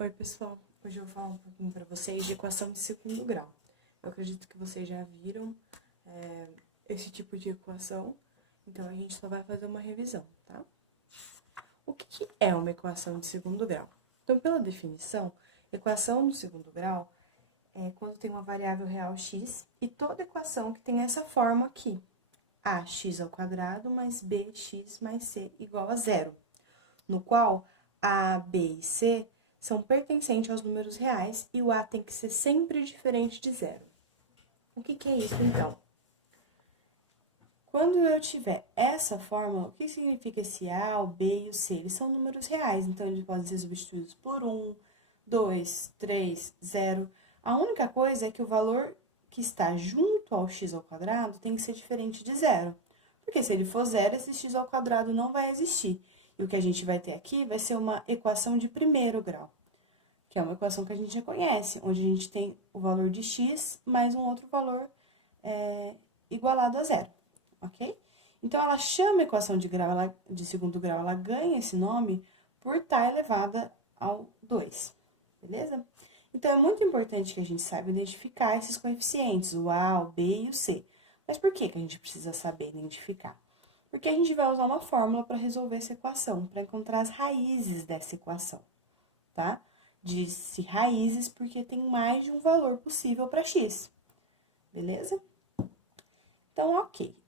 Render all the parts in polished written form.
Oi, pessoal. Hoje eu vou falar um pouquinho para vocês de equação de segundo grau. Eu acredito que vocês já viram esse tipo de equação, então a gente só vai fazer uma revisão, tá? O que é uma equação de segundo grau? Então, pela definição, equação do segundo grau é quando tem uma variável real x e toda equação que tem essa forma aqui, ax² mais bx mais c igual a zero, no qual a, b e c são pertencentes aos números reais e o a tem que ser sempre diferente de zero. O que é isso, então? Quando eu tiver essa fórmula, o que significa esse a, o b e o c? Eles são números reais, então eles podem ser substituídos por 1, 2, 3, 0. A única coisa é que o valor que está junto ao x² tem que ser diferente de zero. Porque se ele for zero, esse x² não vai existir. E o que a gente vai ter aqui vai ser uma equação de primeiro grau, que é uma equação que a gente já conhece, onde a gente tem o valor de x mais um outro valor igualado a zero, ok? Então, ela chama a equação de segundo grau, ela ganha esse nome por estar elevada ao 2, beleza? Então, é muito importante que a gente saiba identificar esses coeficientes, o a, o b e o c. Mas por que a gente precisa saber identificar? Porque a gente vai usar uma fórmula para resolver essa equação, para encontrar as raízes dessa equação, tá? Diz-se raízes porque tem mais de um valor possível para x, beleza? Então, ok.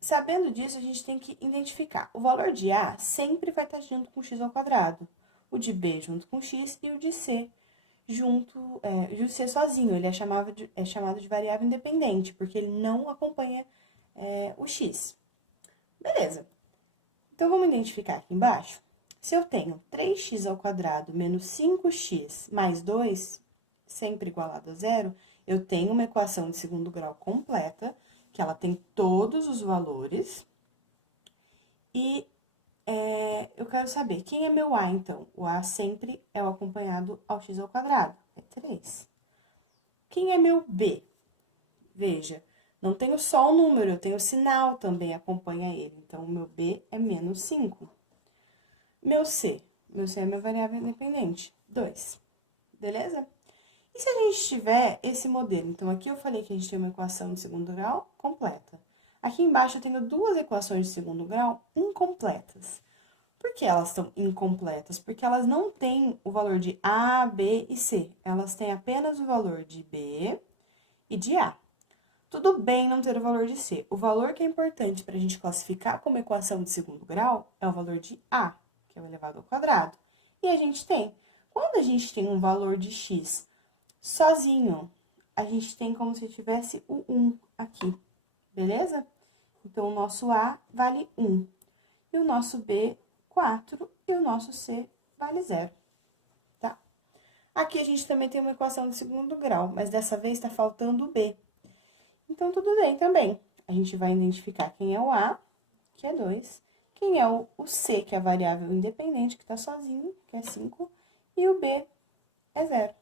Sabendo disso, a gente tem que identificar. O valor de a sempre vai estar junto com x², o de b junto com x e o de c junto, de c sozinho. Ele é chamado de variável independente, porque ele não acompanha o x. Beleza. Então, vamos identificar aqui embaixo. Se eu tenho 3x² menos 5x mais 2, sempre igualado a zero, eu tenho uma equação de segundo grau completa, que ela tem todos os valores. E eu quero saber, quem é meu a, então? O a sempre é o acompanhado ao x², é 3. Quem é meu b? Veja, não tenho só o número, eu tenho o sinal também, acompanha ele. Então, o meu b é menos 5. Meu c é minha variável independente, 2. Beleza? E se a gente tiver esse modelo? Então, aqui eu falei que a gente tem uma equação de segundo grau completa. Aqui embaixo eu tenho duas equações de segundo grau incompletas. Por que elas estão incompletas? Porque elas não têm o valor de A, B e C. Elas têm apenas o valor de B e de A. Tudo bem não ter o valor de C. O valor que é importante para a gente classificar como equação de segundo grau é o valor de A, que é o elevado ao quadrado. E a gente tem. Quando a gente tem um valor de x sozinho, a gente tem como se tivesse o 1 aqui, beleza? Então, o nosso A vale 1, e o nosso B, 4, e o nosso C vale 0, tá? Aqui a gente também tem uma equação de segundo grau, mas dessa vez está faltando o B. Então, tudo bem também. A gente vai identificar quem é o A, que é 2, quem é o C, que é a variável independente, que está sozinho, que é 5, e o B é 0.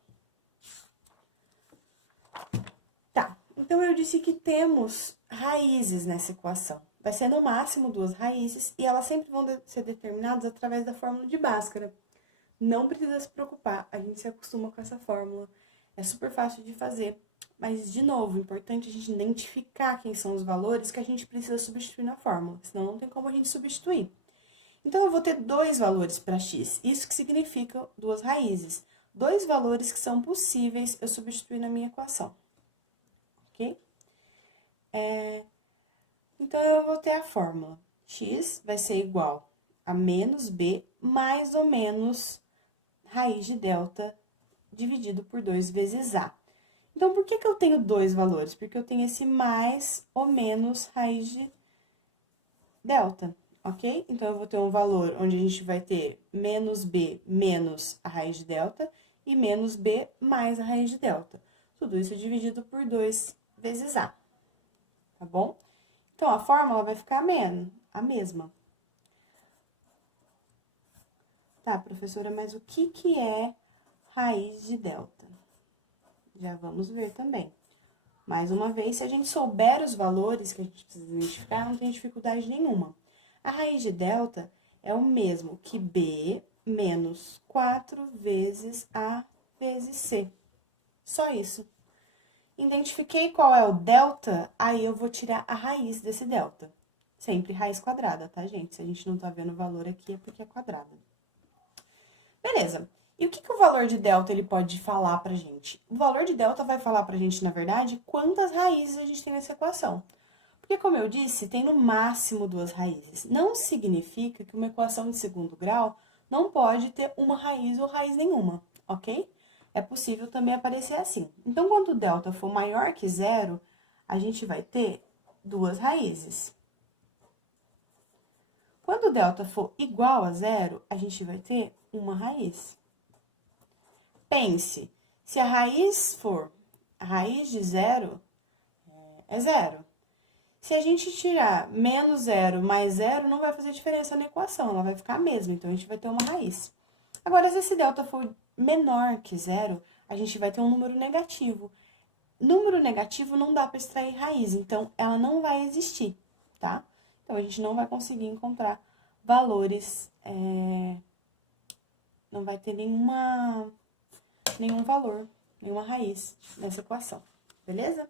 Tá, então eu disse que temos raízes nessa equação. Vai ser no máximo duas raízes e elas sempre vão ser determinadas através da fórmula de Bhaskara. Não precisa se preocupar, a gente se acostuma com essa fórmula. É super fácil de fazer. Mas, de novo, é importante a gente identificar quem são os valores que a gente precisa substituir na fórmula, senão não tem como a gente substituir. Então, eu vou ter dois valores para x, isso que significa duas raízes. Dois valores que são possíveis eu substituir na minha equação, ok? Então, eu vou ter a fórmula. X vai ser igual a menos b mais ou menos raiz de delta dividido por 2 vezes a. Então, por que eu tenho dois valores? Porque eu tenho esse mais ou menos raiz de delta, ok? Então, eu vou ter um valor onde a gente vai ter menos b menos a raiz de delta e menos b mais a raiz de delta. Tudo isso dividido por 2 vezes a, tá bom? Então, a fórmula vai ficar a mesma. Tá, professora, mas o que é raiz de delta? Já vamos ver também. Mais uma vez, se a gente souber os valores que a gente precisa identificar, não tem dificuldade nenhuma. A raiz de delta é o mesmo que b menos 4 vezes A vezes C. Só isso. Identifiquei qual é o delta, aí eu vou tirar a raiz desse delta. Sempre raiz quadrada, tá, gente? Se a gente não tá vendo o valor aqui, é porque é quadrada. Beleza. E o que o valor de delta ele pode falar pra gente? O valor de delta vai falar pra gente, na verdade, quantas raízes a gente tem nessa equação. Porque, como eu disse, tem no máximo 2 raízes. Não significa que uma equação de segundo grau não pode ter uma raiz ou raiz nenhuma, ok? É possível também aparecer assim. Então, quando o delta for maior que zero, a gente vai ter 2 raízes. Quando o delta for igual a zero, a gente vai ter uma raiz. Pense, se a raiz for a raiz de zero, é zero. Se a gente tirar menos zero mais zero, não vai fazer diferença na equação, ela vai ficar a mesma, então a gente vai ter uma raiz. Agora, se esse delta for menor que zero, a gente vai ter um número negativo. Número negativo não dá para extrair raiz, então ela não vai existir, tá? Então, a gente não vai conseguir encontrar valores, não vai ter nenhum valor, nenhuma raiz nessa equação, beleza?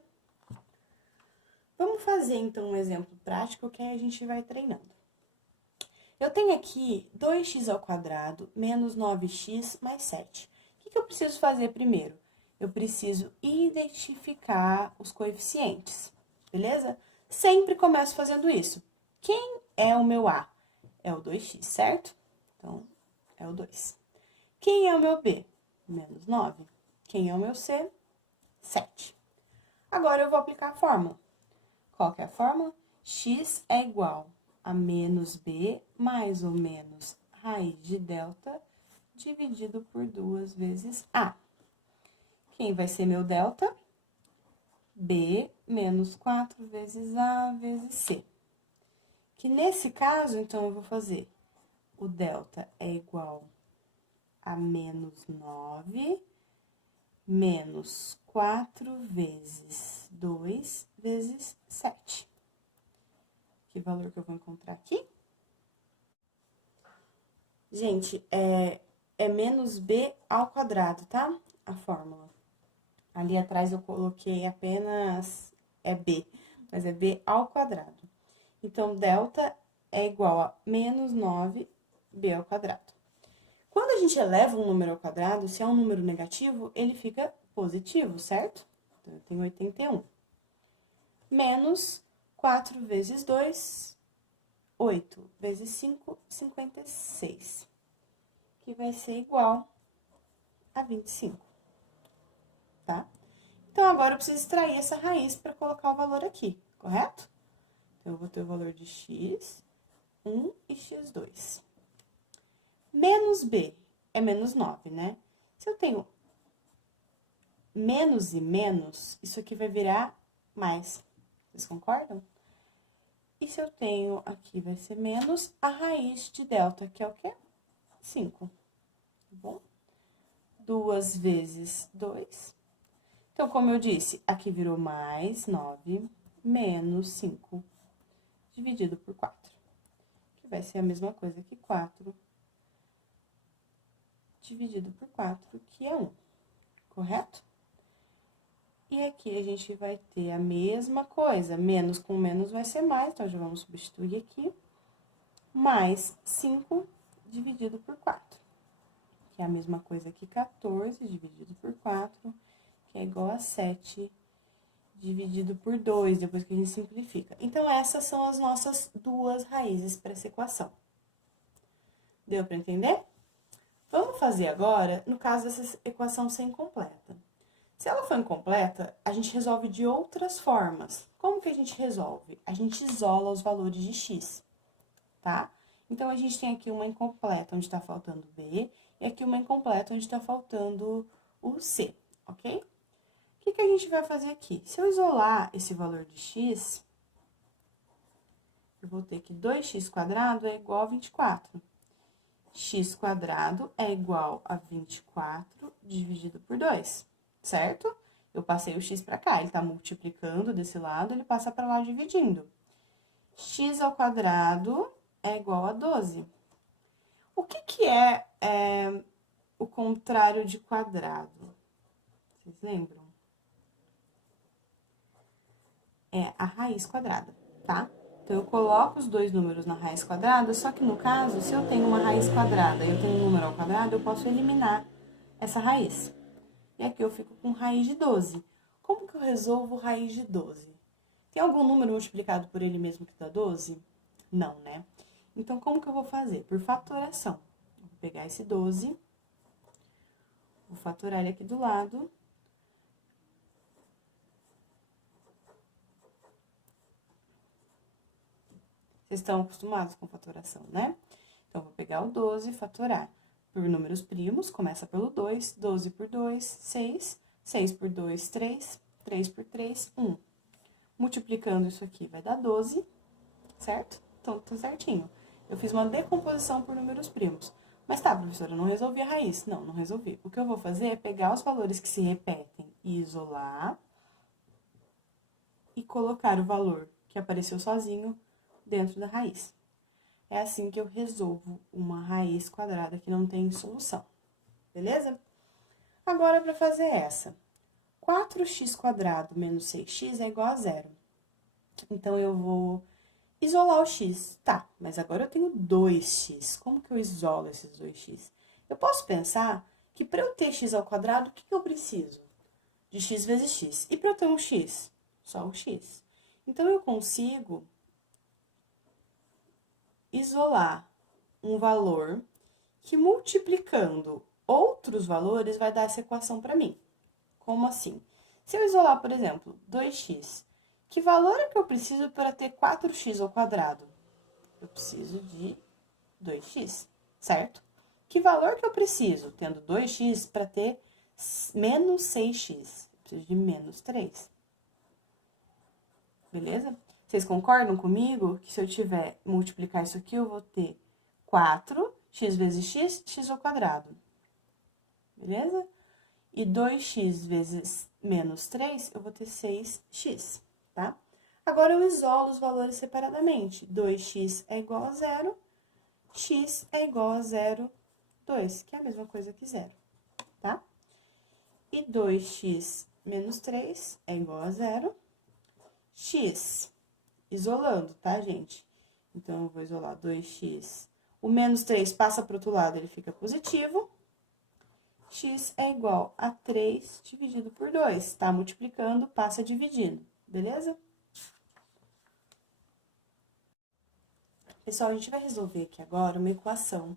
Vamos fazer, então, um exemplo prático que aí a gente vai treinando. Eu tenho aqui 2x² menos 9x mais 7. O que eu preciso fazer primeiro? Eu preciso identificar os coeficientes, beleza? Sempre começo fazendo isso. Quem é o meu A? É o 2x, certo? Então, é o 2. Quem é o meu B? Menos 9. Quem é o meu C? 7. Agora, eu vou aplicar a fórmula. Qual que é a fórmula? X é igual a menos B mais ou menos raiz de delta dividido por 2 vezes A. Quem vai ser meu delta? B menos 4 vezes A vezes C. Que nesse caso, então, eu vou fazer o delta é igual a menos 9 menos 4 vezes 2 vezes 7. Que valor que eu vou encontrar aqui? Gente, é menos b ao quadrado, tá? A fórmula. Ali atrás eu coloquei apenas b, mas é b ao quadrado. Então, delta é igual a menos 9b ao quadrado. Quando a gente eleva um número ao quadrado, se é um número negativo, ele fica positivo, certo? Então, eu tenho 81. Menos 4 vezes 2, 8 vezes 5, 56. Que vai ser igual a 25, tá? Então, agora eu preciso extrair essa raiz para colocar o valor aqui, correto? Então, eu vou ter o valor de x1 e x2. Menos b é menos 9, né? Se eu tenho menos e menos, isso aqui vai virar mais. Vocês concordam? E se eu tenho aqui, vai ser menos a raiz de delta, que é o quê? 5, tá bom? 2 vezes 2. Então, como eu disse, aqui virou mais 9 menos 5 dividido por 4. Que vai ser a mesma coisa que 4 dividido por 4, que é 1, correto? E aqui a gente vai ter a mesma coisa, menos com menos vai ser mais, então já vamos substituir aqui. Mais 5 dividido por 4, que é a mesma coisa que 14 dividido por 4, que é igual a 7 dividido por 2, depois que a gente simplifica. Então, essas são as nossas duas raízes para essa equação. Deu para entender? Vamos fazer agora, no caso dessa equação ser incompleta. Se ela for incompleta, a gente resolve de outras formas. Como que a gente resolve? A gente isola os valores de x, tá? Então, a gente tem aqui uma incompleta, onde está faltando B, e aqui uma incompleta, onde está faltando o C, ok? O que a gente vai fazer aqui? Se eu isolar esse valor de x, eu vou ter que 2x² é igual a 24. X² é igual a 24 dividido por 2, certo? Eu passei o x para cá, ele tá multiplicando desse lado, ele passa para lá dividindo. X² é igual a 12. O que que é o contrário de quadrado? Vocês lembram? É a raiz quadrada, tá? Então, eu coloco os dois números na raiz quadrada, só que no caso, se eu tenho uma raiz quadrada e eu tenho um número ao quadrado, eu posso eliminar essa raiz. E aqui eu fico com raiz de 12. Como que eu resolvo raiz de 12? Tem algum número multiplicado por ele mesmo que dá 12? Não, né? Então, como que eu vou fazer? Por fatoração. Vou pegar esse 12, vou fatorar ele aqui do lado. Vocês estão acostumados com fatoração, né? Então, eu vou pegar o 12 e fatorar por números primos, começa pelo 2, 12 por 2, 6, 6 por 2, 3, 3 por 3, 1. Multiplicando isso aqui vai dar 12, certo? Então, tá certinho. Eu fiz uma decomposição por números primos. Mas tá, professora, eu não resolvi a raiz. Não, não resolvi. O que eu vou fazer é pegar os valores que se repetem e isolar e colocar o valor que apareceu sozinho dentro da raiz. É assim que eu resolvo uma raiz quadrada que não tem solução, beleza? Agora, para fazer essa, 4x² menos 6x é igual a zero. Então, eu vou isolar o x. Tá, mas agora eu tenho 2x. Como que eu isolo esses 2x? Eu posso pensar que para eu ter x ao quadrado, o que eu preciso? De x vezes x. E para eu ter um x? Só o x. Então, eu consigo isolar um valor que multiplicando outros valores vai dar essa equação para mim. Como assim? Se eu isolar, por exemplo, 2x, que valor é que eu preciso para ter 4x ao quadrado? Eu preciso de 2x, certo? Que valor que eu preciso, tendo 2x, para ter menos 6x? Eu preciso de menos 3. Beleza? Vocês concordam comigo que se eu tiver multiplicar isso aqui, eu vou ter 4, x vezes x, x ao quadrado. Beleza? E 2x vezes menos 3, eu vou ter 6x, tá? Agora, eu isolo os valores separadamente. 2x é igual a 0, x é igual a 0,2, que é a mesma coisa que 0, tá? E 2x menos 3 é igual a 0, x, isolando, tá, gente? Então, eu vou isolar 2x. O menos 3 passa para o outro lado, ele fica positivo. X é igual a 3 dividido por 2. Tá multiplicando, passa dividindo, beleza? Pessoal, a gente vai resolver aqui agora uma equação,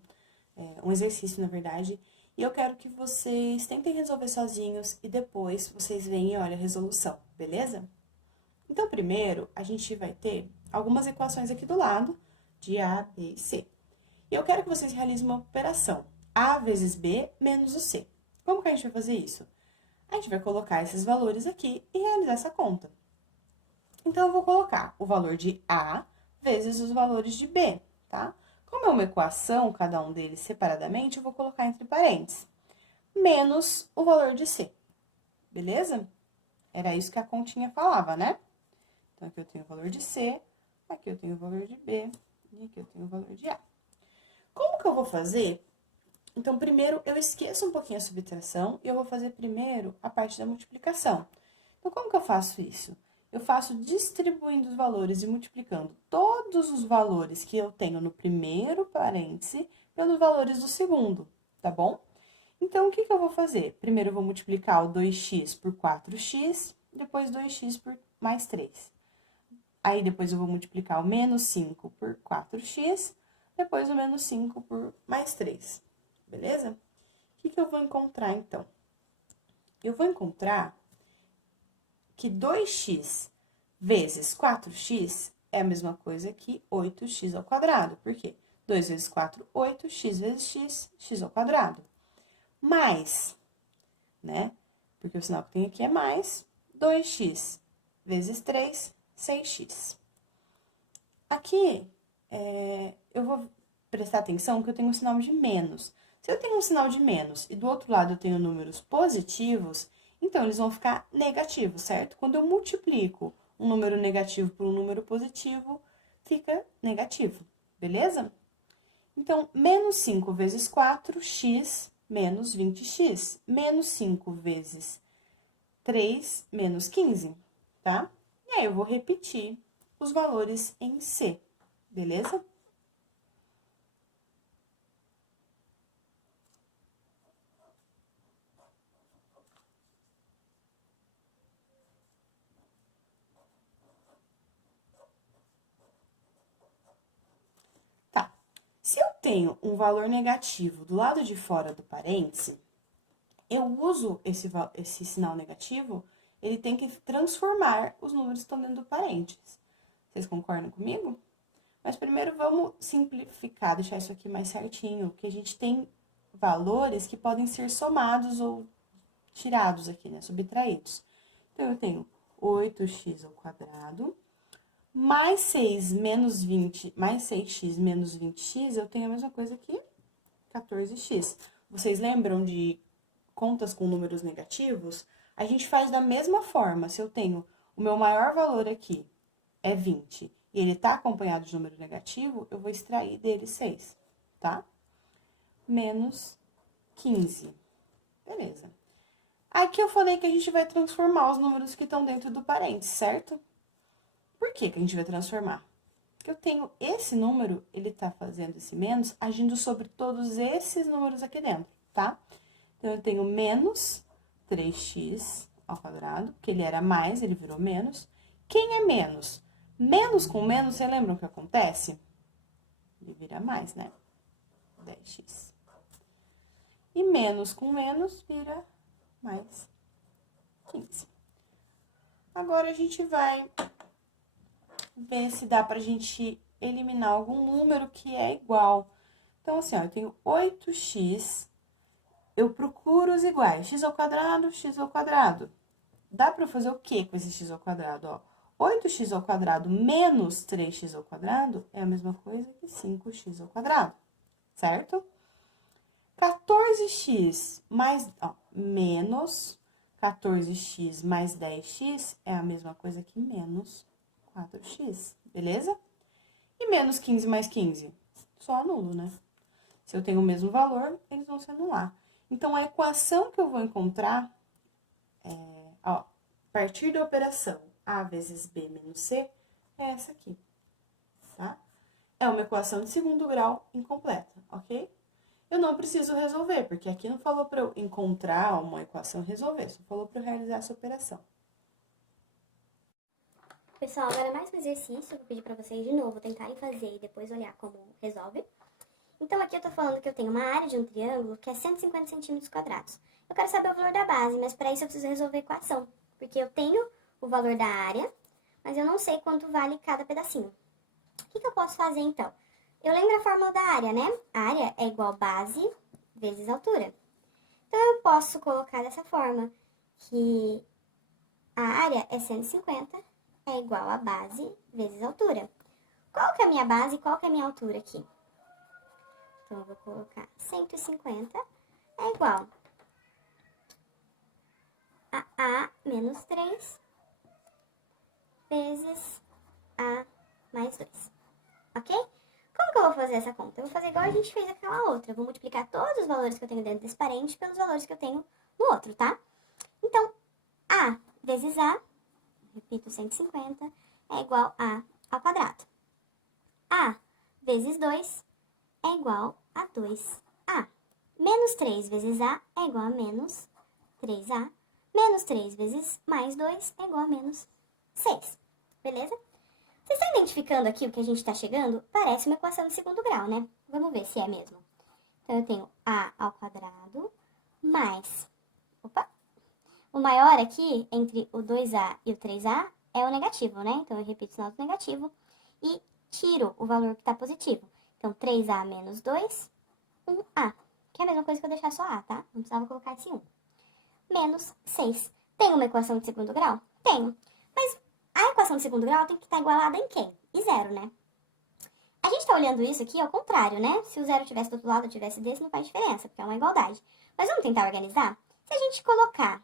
um exercício, na verdade, e eu quero que vocês tentem resolver sozinhos e depois vocês veem e olhem a resolução, beleza? Então, primeiro, a gente vai ter algumas equações aqui do lado, de A, B e C. E eu quero que vocês realizem uma operação, A vezes B menos o C. Como que a gente vai fazer isso? A gente vai colocar esses valores aqui e realizar essa conta. Então, eu vou colocar o valor de A vezes os valores de B, tá? Como é uma equação, cada um deles separadamente, eu vou colocar entre parênteses. Menos o valor de C, beleza? Era isso que a continha falava, né? Então, aqui eu tenho o valor de C, aqui eu tenho o valor de B e aqui eu tenho o valor de A. Como que eu vou fazer? Então, primeiro, eu esqueço um pouquinho a subtração e eu vou fazer primeiro a parte da multiplicação. Então, como que eu faço isso? Eu faço distribuindo os valores e multiplicando todos os valores que eu tenho no primeiro parêntese pelos valores do segundo, tá bom? Então, o que eu vou fazer? Primeiro, eu vou multiplicar o 2x por 4x, depois 2x por mais 3. Aí, depois eu vou multiplicar o menos 5 por 4x, depois o menos 5 por mais 3, beleza? O que eu vou encontrar, então? Eu vou encontrar que 2x vezes 4x é a mesma coisa que 8x ao quadrado. Por quê? 2 vezes 4, 8, x vezes x, x ao quadrado. Mais, né? Porque o sinal que tem aqui é mais, 2x vezes 3, 6x. Aqui, eu vou prestar atenção que eu tenho um sinal de menos. Se eu tenho um sinal de menos e do outro lado eu tenho números positivos, então eles vão ficar negativos, certo? Quando eu multiplico um número negativo por um número positivo, fica negativo, beleza? Então, menos 5 vezes 4, x menos 20x. Menos 5 vezes 3, menos 15, tá? E aí, eu vou repetir os valores em C, beleza? Tá. Se eu tenho um valor negativo do lado de fora do parêntese, eu uso esse sinal negativo, ele tem que transformar os números que estão dentro do parênteses. Vocês concordam comigo? Mas primeiro vamos simplificar, deixar isso aqui mais certinho, que a gente tem valores que podem ser somados ou tirados aqui, né? Subtraídos. Então, eu tenho 8x ao quadrado, mais 6 menos 20, mais 6x menos 20x, eu tenho a mesma coisa que 14x. Vocês lembram de contas com números negativos? A gente faz da mesma forma. Se eu tenho o meu maior valor aqui é 20 e ele está acompanhado de número negativo, eu vou extrair dele 6, tá? Menos 15. Beleza. Aqui eu falei que a gente vai transformar os números que estão dentro do parênteses, certo? Por que que a gente vai transformar? Porque eu tenho esse número, ele tá fazendo esse menos, agindo sobre todos esses números aqui dentro, tá? Então, eu tenho menos 3x ao quadrado, que ele era mais, ele virou menos. Quem é menos? Menos com menos, você lembra o que acontece? Ele vira mais, né? 10x. E menos com menos vira mais 15. Agora, a gente vai ver se dá pra gente eliminar algum número que é igual. Então, assim, ó, eu tenho 8x, eu procuro os iguais, x ao quadrado, x ao quadrado. Dá pra fazer o que com esse x ao quadrado, ó? 8x ao quadrado menos 3x ao quadrado é a mesma coisa que 5x ao quadrado, certo? 14x mais, ó, menos 14x mais 10x é a mesma coisa que menos 4x, beleza? E menos 15 mais 15? Só anulo, né? Se eu tenho o mesmo valor, eles vão se anular. Então, a equação que eu vou encontrar, ó, a partir da operação A vezes B menos C, é essa aqui, tá? É uma equação de segundo grau incompleta, ok? Eu não preciso resolver, porque aqui não falou para eu encontrar uma equação e resolver, só falou para eu realizar essa operação. Pessoal, agora mais um exercício, eu vou pedir pra vocês de novo tentarem fazer e depois olhar como resolve. Então, aqui eu tô falando que eu tenho uma área de um triângulo que é 150 centímetros quadrados. Eu quero saber o valor da base, mas para isso eu preciso resolver a equação, porque eu tenho o valor da área, mas eu não sei quanto vale cada pedacinho. O que eu posso fazer, então? Eu lembro a fórmula da área, né? A área é igual base vezes altura. Então, eu posso colocar dessa forma, que a área é 150, é igual a base vezes altura. Qual que é a minha base e qual que é a minha altura aqui? Então, eu vou colocar 150 é igual a A menos 3 vezes A mais 2, ok? Como que eu vou fazer essa conta? Eu vou fazer igual a gente fez aquela outra. Eu vou multiplicar todos os valores que eu tenho dentro desse parente pelos valores que eu tenho no outro, tá? Então, A vezes A, repito, 150, é igual a ao quadrado. A vezes 2 é igual a 2A. Menos 3 vezes A é igual a menos 3A. Menos 3 vezes mais 2 é igual a menos 6. Beleza? Vocês estão identificando aqui o que a gente está chegando? Parece uma equação de segundo grau, né? Vamos ver se é mesmo. Então, eu tenho A ao quadrado mais... Opa! O maior aqui, entre o 2A e o 3A, é o negativo, né? Então, eu repito o sinal do negativo e tiro o valor que está positivo. Então, 3A menos 2, 1A. Que é a mesma coisa que eu deixar só A, tá? Não precisava colocar esse 1. Menos 6. Tem uma equação de segundo grau? Tenho. Mas a equação de segundo grau tem que estar igualada em quem? Em zero, né? A gente está olhando isso aqui ao contrário, né? Se o zero tivesse do outro lado ou tivesse desse, não faz diferença, porque é uma igualdade. Mas vamos tentar organizar? Se a gente colocar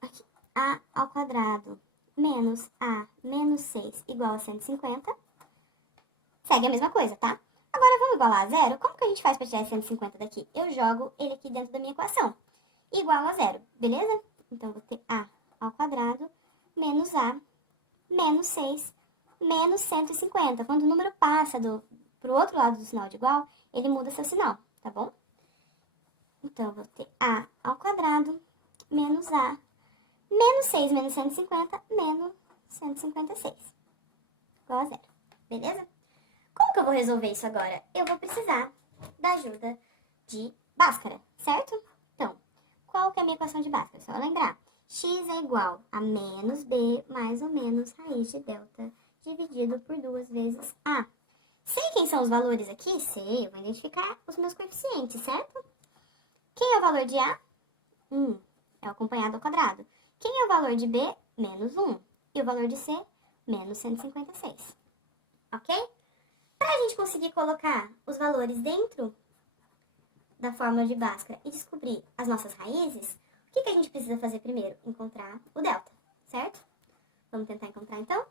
aqui, A ao quadrado menos A menos 6 igual a 150, segue a mesma coisa, tá? Agora vamos igualar a zero? Como que a gente faz para tirar esse 150 daqui? Eu jogo ele aqui dentro da minha equação. Igual a zero, beleza? Então, eu vou ter a ao quadrado menos a menos 6 menos 150. Quando o número passa pro outro lado do sinal de igual, ele muda seu sinal, tá bom? Então, eu vou ter a ao quadrado menos a menos 6 menos 150 menos 156. Igual a zero, beleza? Como que eu vou resolver isso agora? Eu vou precisar da ajuda de Bhaskara, certo? Então, qual que é a minha equação de Bhaskara? Só lembrar. X é igual a menos B mais ou menos raiz de delta dividido por 2 vezes A. Sei quem são os valores aqui? Sei, eu vou identificar os meus coeficientes, certo? Quem é o valor de A? 1. É o acompanhado ao quadrado. Quem é o valor de B? Menos 1. E o valor de C? Menos 156. Ok? Para a gente conseguir colocar os valores dentro da fórmula de Bhaskara e descobrir as nossas raízes, o que a gente precisa fazer primeiro? Encontrar o delta, certo? Vamos tentar encontrar então?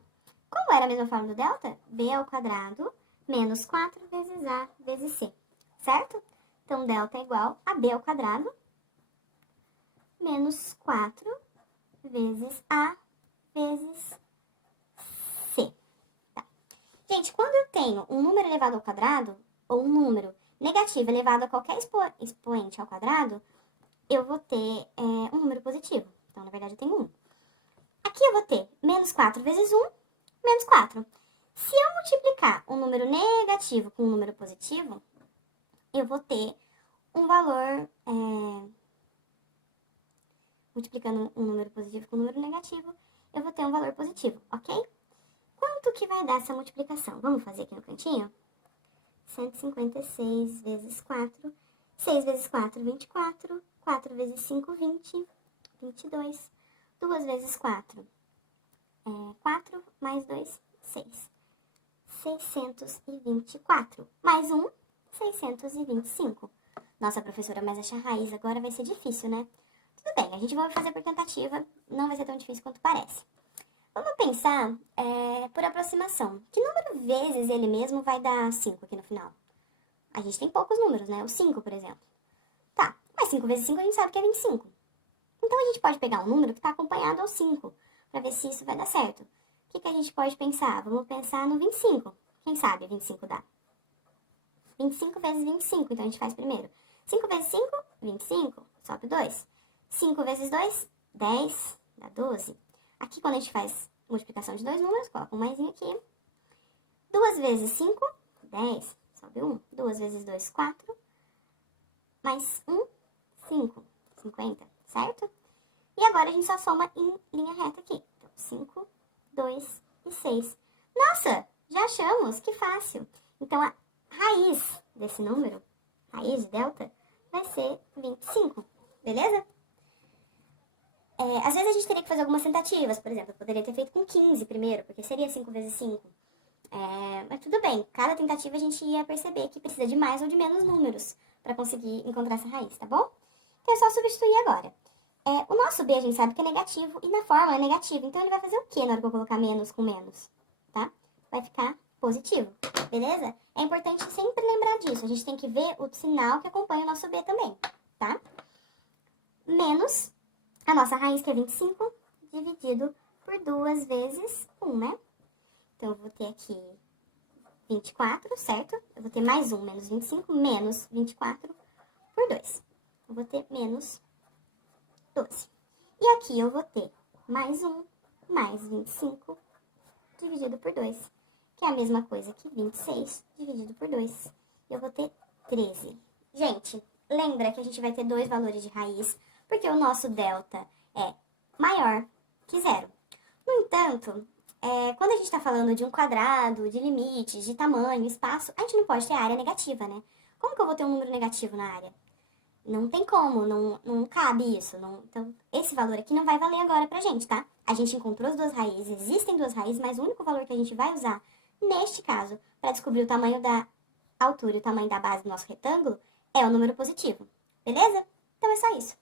Como era a mesma fórmula do delta? B ao quadrado menos 4 vezes A vezes C, certo? Então, delta é igual a B ao quadrado menos 4 vezes A vezes C. Tá. Gente, quando eu tenho um número elevado ao quadrado, ou um número negativo elevado a qualquer expoente ao quadrado, eu vou ter um número positivo. Então, na verdade, eu tenho 1. Aqui eu vou ter menos 4 vezes 1, menos 4. Se eu multiplicar um número negativo com um número positivo, eu vou ter um valor... multiplicando um número positivo com um número negativo, eu vou ter um valor positivo, ok? Quanto que vai dar essa multiplicação? Vamos fazer aqui no cantinho? 156 vezes 4. 6 vezes 4, 24. 4 vezes 5, 20. 22. 2 vezes 4, 4. Mais 2, 6. 624. Mais 1, 625. Nossa, professora, mas achar raiz agora vai ser difícil, né? Tudo bem, a gente vai fazer por tentativa. Não vai ser tão difícil quanto parece. Vamos pensar por aproximação. Que número vezes ele mesmo vai dar 5 aqui no final? A gente tem poucos números, né? O 5, por exemplo. Tá, mas 5 vezes 5 a gente sabe que é 25. Então, a gente pode pegar um número que está acompanhado ao 5, para ver se isso vai dar certo. O que a gente pode pensar? Vamos pensar no 25. Quem sabe 25 dá? 25 vezes 25, então a gente faz primeiro. 5 vezes 5, 25, sobe 2. 5 vezes 2, 10, dá 12. Aqui, quando a gente faz multiplicação de dois números, coloca um maisinho aqui. 2 vezes 5, 10, sobe 1. 2 vezes 2, 4. Mais 1, 5, 50, certo? E agora a gente só soma em linha reta aqui. Então, 5, 2 e 6. Nossa, já achamos, que fácil. Então, a raiz desse número, raiz de delta, vai ser 25, beleza? Às vezes a gente teria que fazer algumas tentativas, por exemplo, eu poderia ter feito com 15 primeiro, porque seria 5 vezes 5. Mas tudo bem, cada tentativa a gente ia perceber que precisa de mais ou de menos números para conseguir encontrar essa raiz, tá bom? Então é só substituir agora. O nosso B a gente sabe que é negativo e na fórmula é negativo, então ele vai fazer o quê na hora que eu colocar menos com menos? Tá? Vai ficar positivo, beleza? É importante sempre lembrar disso, a gente tem que ver o sinal que acompanha o nosso B também, tá? Menos a nossa raiz, que é 25, dividido por 2 vezes 1, né? Então, eu vou ter aqui 24, certo? Eu vou ter mais 1, menos 25, menos 24 por 2. Eu vou ter menos 12. E aqui eu vou ter mais 1, mais 25, dividido por 2, que é a mesma coisa que 26, dividido por 2. Eu vou ter 13. Gente, lembra que a gente vai ter dois valores de raiz, porque o nosso delta é maior que zero. No entanto, quando a gente está falando de um quadrado, de limites, de tamanho, espaço, a gente não pode ter área negativa, né? Como que eu vou ter um número negativo na área? Não tem como, não cabe isso. Então, esse valor aqui não vai valer agora pra gente, tá? A gente encontrou as duas raízes, existem duas raízes, mas o único valor que a gente vai usar, neste caso, para descobrir o tamanho da altura e o tamanho da base do nosso retângulo, é o número positivo. Beleza? Então é só isso.